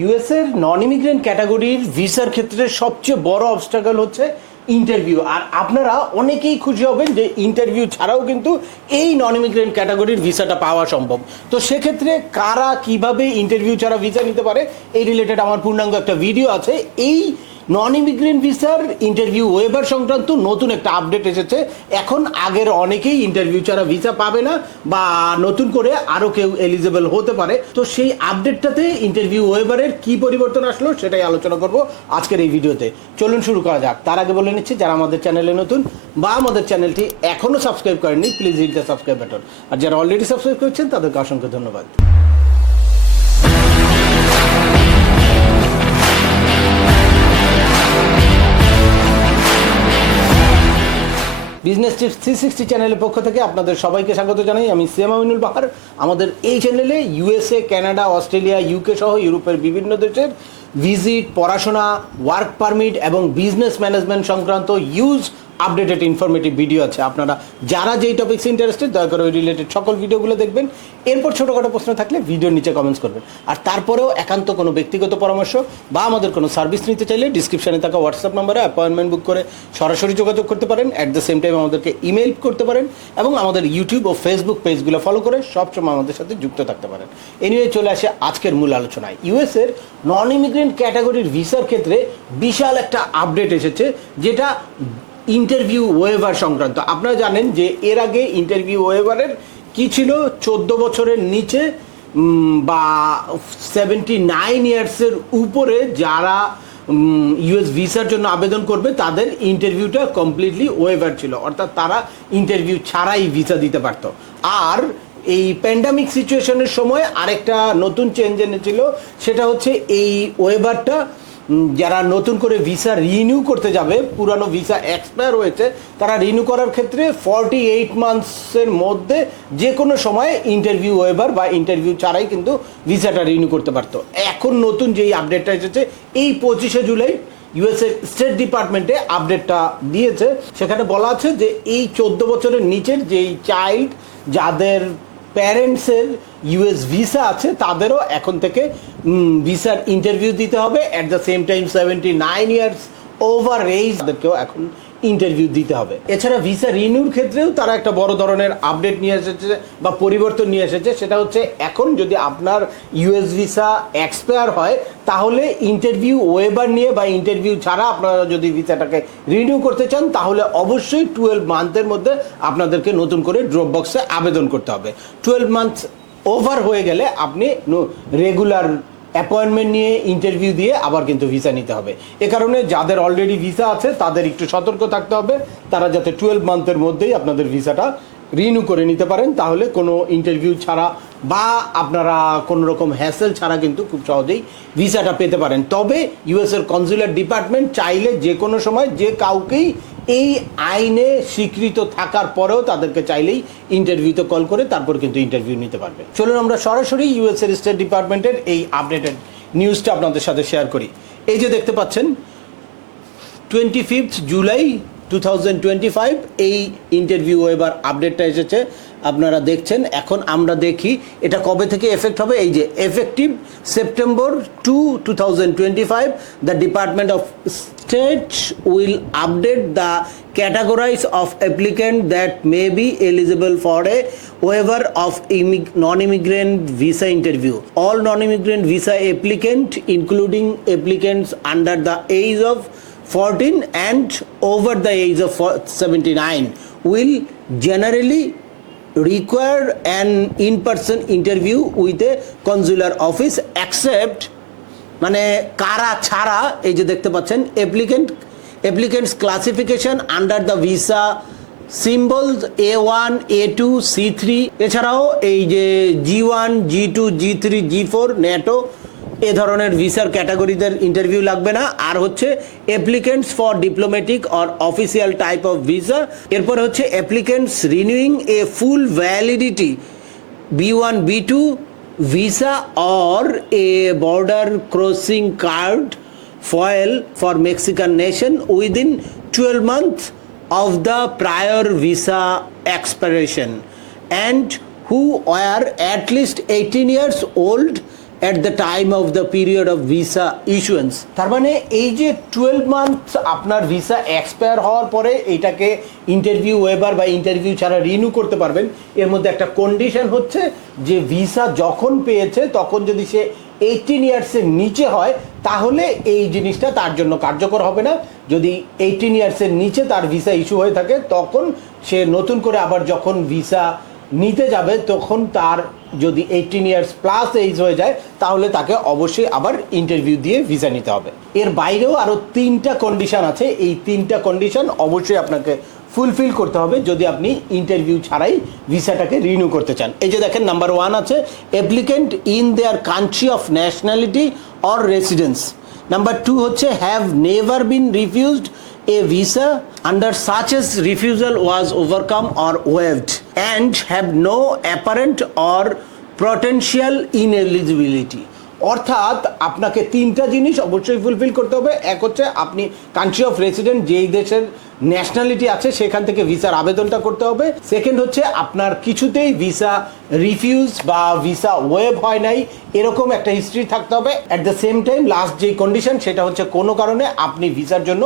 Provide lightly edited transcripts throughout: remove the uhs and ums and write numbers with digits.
US এর non immigrant ক্যাটাগরির ভিসার ক্ষেত্রে সবচেয়ে বড় অবস্টাকল হচ্ছে ইন্টারভিউ। আর আপনারা অনেকেই খুশি হবেন যে ইন্টারভিউ ছাড়াও কিন্তু এই নন ইমিগ্রেন্ট ক্যাটাগরির ভিসাটা পাওয়া সম্ভব। তো সেক্ষেত্রে কারা কিভাবে ইন্টারভিউ ছাড়া ভিসা নিতে পারে এই রিলেটেড আমার পূর্ণাঙ্গ একটা ভিডিও আছে। এই নন ইমিগ্রেন্ট ভিসার ইন্টারভিউ ওয়েবার সংক্রান্ত নতুন একটা আপডেট এসেছে। এখন আগের অনেকেই ইন্টারভিউ ছাড়া ভিসা পাবে না বা নতুন করে আরও কেউ এলিজেবল হতে পারে। তো সেই আপডেটটাতে ইন্টারভিউ ওয়েবারের কি পরিবর্তন আসলো সেটাই আলোচনা করব আজকের এই ভিডিওতে। চলুন শুরু করা যাক। তার আগে বলে নিচ্ছি, যারা আমাদের চ্যানেলে নতুন বা আমাদের চ্যানেলটি এখনও সাবস্ক্রাইব করেননি, please hit the subscribe button. আর যারা অলরেডি সাবস্ক্রাইব করেছেন তাদেরকে অসংখ্য ধন্যবাদ। বিজনেস টিপস 360 চ্যানেলের পক্ষ থেকে আপনাদের সবাইকে স্বাগত জানাই। আমি সিএম আমিনুল বাহার। আমাদের এই চ্যানেলে ইউএসএ, কানাডা, অস্ট্রেলিয়া, ইউকে সহ ইউরোপের বিভিন্ন দেশের ভিজিট, পড়াশোনা, ওয়ার্ক পারমিট এবং বিজনেস ম্যানেজমেন্ট সংক্রান্ত ইউজ আপডেটেড ইনফরমেটিভ ভিডিও আছে। আপনারা যারা যেই টপিক্স ইন্টারেস্টেড দয়া করে ওই রিলেটেড সকল ভিডিওগুলো দেখবেন। এরপর ছোটোখাটো প্রশ্ন থাকলে ভিডিওর নিচে কমেন্টস করবেন। আর তারপরেও একান্ত কোনো ব্যক্তিগত পরামর্শ বা আমাদের কোনো সার্ভিস নিতে চাইলে ডিসক্রিপশানে থাকা হোয়াটসঅ্যাপ নম্বরে অ্যাপয়েন্টমেন্ট বুক করে সরাসরি যোগাযোগ করতে পারেন। অ্যাট দ্য সেম টাইম আমাদেরকে ইমেল করতে পারেন এবং আমাদের ইউটিউব ও ফেসবুক পেজগুলো ফলো করে সবসময় আমাদের সাথে যুক্ত থাকতে পারেন। এনিওয়ে চলে আসে আজকের মূল আলোচনায়। ইউএসের নন ইমিগ্রেন্ট ক্যাটাগরির ভিসার ক্ষেত্রে বিশাল একটা আপডেট এসেছে, যেটা ইন্টারভিউ ওয়েভার সংক্রান্ত। আপনারা জানেন যে এর আগে ইন্টারভিউ ওয়েভারের কি ছিল, 14 বছরের নিচে বা 79 ইয়ার্সের উপরে যারা ইউএস ভিসার জন্য আবেদন করবে তাদের ইন্টারভিউটা কমপ্লিটলি ওয়েভার ছিল, অর্থাৎ তারা ইন্টারভিউ ছাড়াই ভিসা দিতে পারত। আর এই প্যান্ডামিক সিচুয়েশনের সময় আরেকটা নতুন চেঞ্জ এনেছিল, সেটা হচ্ছে এই ওয়েভারটা যারা নতুন করে ভিসা রিনিউ করতে যাবে, পুরানো ভিসা এক্সপায়ার হয়েছে, তারা রিনিউ করার ক্ষেত্রে 48 মান্থসের মধ্যে যে কোনো সময় ইন্টারভিউ ওয়েভার বা ইন্টারভিউ ছাড়াই কিন্তু ভিসাটা রিনিউ করতে পারতো। এখন নতুন যেই আপডেটটা এসেছে এই 25শে জুলাই ইউএসএ স্টেট ডিপার্টমেন্টে আপডেটটা দিয়েছে। সেখানে বলা আছে যে এই 14 বছরের নিচের যেই চাইল্ড যাদের প্যারেন্টসের ইউএস ভিসা আছে তাদেরও এখন থেকে ভিসার ইন্টারভিউ দিতে হবে। At the same time 79 years over age তাদেরকেও এখন ইন্টারভিউ দিতে হবে। এছাড়া ভিসা রিনিউর ক্ষেত্রেও তারা একটা বড় ধরনের আপডেট নিয়ে এসেছে বা পরিবর্তন নিয়ে এসেছে। সেটা হচ্ছে এখন যদি আপনার ইউএস ভিসা এক্সপায়ার হয় তাহলে ইন্টারভিউ ওয়েবার নিয়ে বা ইন্টারভিউ ছাড়া আপনারা যদি ভিসাটাকে রিনিউ করতে চান তাহলে অবশ্যই 12 মান্থের মধ্যে আপনাদেরকে নতুন করে ড্রপ বক্সে আবেদন করতে হবে। 12 মান্থ ওভার হয়ে গেলে আপনি রেগুলার অ্যাপয়েন্টমেন্ট নিয়ে ইন্টারভিউ দিয়ে আবার কিন্তু ভিসা নিতে হবে। এ কারণে যাদের অলরেডি ভিসা আছে তাদের একটু সতর্ক থাকতে হবে, তারা যাতে 12 মান্থের মধ্যেই আপনাদের ভিসাটা রিনিউ করে নিতে পারেন। তাহলে কোনো ইন্টারভিউ ছাড়া বা আপনারা কোনো রকম হ্যাসেল ছাড়া কিন্তু খুব সহজেই ভিসাটা পেতে পারেন। তবে ইউএসের কনসুলার ডিপার্টমেন্ট চাইলে যে কোনো সময় যে কাউকেই এই আইনে স্বীকৃত থাকার পরেও তাদেরকে চাইলেই ইন্টারভিউতে কল করে তারপর কিন্তু ইন্টারভিউ নিতে পারবে। চলুন আমরা সরাসরি ইউএসের স্টেট ডিপার্টমেন্টের এই আপডেটেড নিউজটা আপনাদের সাথে শেয়ার করি। এই যে দেখতে পাচ্ছেন 25 জুলাই 2025 এই ইন্টারভিউ এবার আপডেটটা এসেছে, আপনারা দেখছেন। এখন আমরা দেখি এটা কবে থেকে এফেক্ট হবে। এই যে effective September 2, 2025 the department of state will update the categorize of applicant that may be eligible for a waiver of non-immigrant visa interview. All non-immigrant visa applicant, including applicants under the age of 14 and over the age of 79, will generally require an in-person interview with a consular office except মানে কারা ছাড়া এই যে দেখতে পাচ্ছেন applicants classification under the visa symbols A1, A2, C3, এছাড়াও এই যে G1, G2, G3, G4 NATO এ ধরনের ভিসার ক্যাটাগরিদের ইন্টারভিউ লাগবে না। আর হচ্ছে applicants for diplomatic or official type of visa. এরপরে হচ্ছে applicants renewing A full validity B1, B2 visa or a border crossing card foil for Mexican nation within 12 months of the prior visa expiration and who were at least 18 years old at the time of the period of visa issuance। তার মানে এই যে 12 month আপনার visa expire হওয়ার পরে এইটাকে interview weber বা interview ছাড়া রিনিউ করতে পারবেন, এর মধ্যে একটা কন্ডিশন হচ্ছে যে ভিসা যখন পেয়েছে তখন যদি সে 18 ইয়ার্সের নিচে হয় তাহলে এই জিনিসটা তার জন্য কার্যকর হবে না। যদি 18 ইয়ার্সের নিচে তার ভিসা ইস্যু হয়ে থাকে তখন সে নতুন করে আবার যখন ভিসা নিতে যাবে তখন তার যদি 18 ইয়ার্স প্লাস এইজ হয়ে যায় তাহলে তাকে অবশ্যই আবার ইন্টারভিউ দিয়ে ভিসা নিতে হবে। এর বাইরেও আরও 3টা কন্ডিশন আছে, এই 3টা কন্ডিশন অবশ্যই আপনাকে ফুলফিল করতে হবে যদি আপনি ইন্টারভিউ ছাড়াই ভিসাটাকে রিনিউ করতে চান। এই যে দেখেন, নাম্বার 1 আছে applicant in their country of nationality or residence. Number 2 হচ্ছে have never been refused a visa under such as refusal was overcome or waived and have no apparent or potential ineligibility। অর্থাৎ আপনাকে 3টা জিনিস অবশ্যই fulfil করতে হবে। এক হচ্ছে আপনি কান্ট্রি অফ রেসিডেন্ট, যেই দেশের ন্যাশনালিটি আছে সেখান থেকে ভিসার আবেদনটা করতে হবে। সেকেন্ড হচ্ছে আপনার কিছুতেই ভিসা রিফিউজ বা ভিসা ওয়েভ হয় নাই এরকম একটা হিস্ট্রি থাকতে হবে। At the same time last যেই কন্ডিশন সেটা হচ্ছে কোনো কারণে আপনি ভিসার জন্য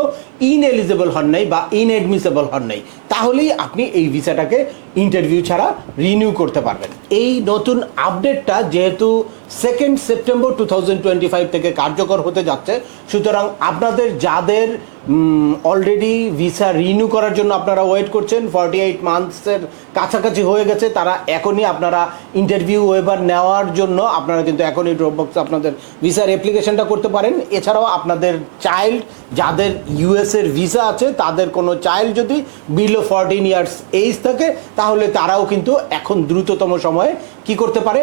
ইনএলিজিবল হন নাই বা ইনএডমিসেবল হন নাই, তাহলেই আপনি এই ভিসাটাকে ইন্টারভিউ ছাড়া রিনিউ করতে পারবেন। এই নতুন আপডেটটা যেহেতু 2 সেপ্টেম্বর 2025 থেকে কার্যকর হতে যাচ্ছে, সুতরাং আপনাদের যাদের অলরেডি ভিসা রিনিউ করার জন্য আপনারা ওয়েট করছেন, 48 মান্থসের কাছাকাছি হয়ে গেছে, তারা এখনই আপনারা ইন্টারভিউ ওয়েবার নেওয়ার জন্য আপনারা কিন্তু এখনই ড্রপবক্সে আপনাদের ভিসার অ্যাপ্লিকেশনটা করতে পারেন। এছাড়াও আপনাদের চাইল্ড, যাদের ইউএসের ভিসা আছে তাদের কোনো চাইল্ড যদি বিলো 14 ইয়ার্স এজ থাকে তাহলে তারাও কিন্তু এখন দ্রুততম সময়ে কি করতে পারে,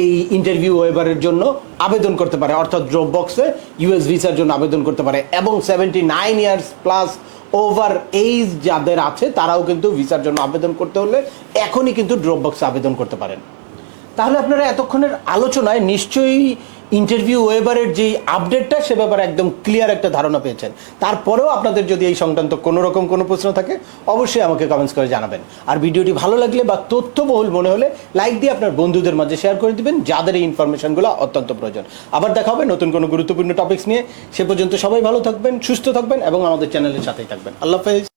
এই ইন্টারভিউ ওয়েবারের জন্য আবেদন করতে পারে, অর্থাৎ ড্রপবক্সে ইউএস ভিসার জন্য আবেদন করতে পারে। এবং 79 ইয়ার্স প্লাস ওভার এইজ যাদের আছে তারাও কিন্তু ভিসার জন্য আবেদন করতে হলে এখনই কিন্তু ড্রপবক্সে আবেদন করতে পারেন। তাহলে আপনারা এতক্ষণের আলোচনায় নিশ্চয়ই ইন্টারভিউ ওয়েবারের যে আপডেটটা সে ব্যাপারে একদম ক্লিয়ার একটা ধারণা পেয়েছেন। তারপরেও আপনাদের যদি এই সংক্রান্ত কোনো রকম কোনো প্রশ্ন থাকে অবশ্যই আমাকে কমেন্টস করে জানাবেন। আর ভিডিওটি ভালো লাগলে বা তথ্যবহুল মনে হলে লাইক দিয়ে আপনার বন্ধুদের মাঝে শেয়ার করে দিবেন যাদের এই ইনফরমেশনগুলো অত্যন্ত প্রয়োজন। আবার দেখা হবে নতুন কোনো গুরুত্বপূর্ণ টপিকস নিয়ে। সে পর্যন্ত সবাই ভালো থাকবেন, সুস্থ থাকবেন এবং আমাদের চ্যানেলের সাথেই থাকবেন। আল্লাহ হাফেজ।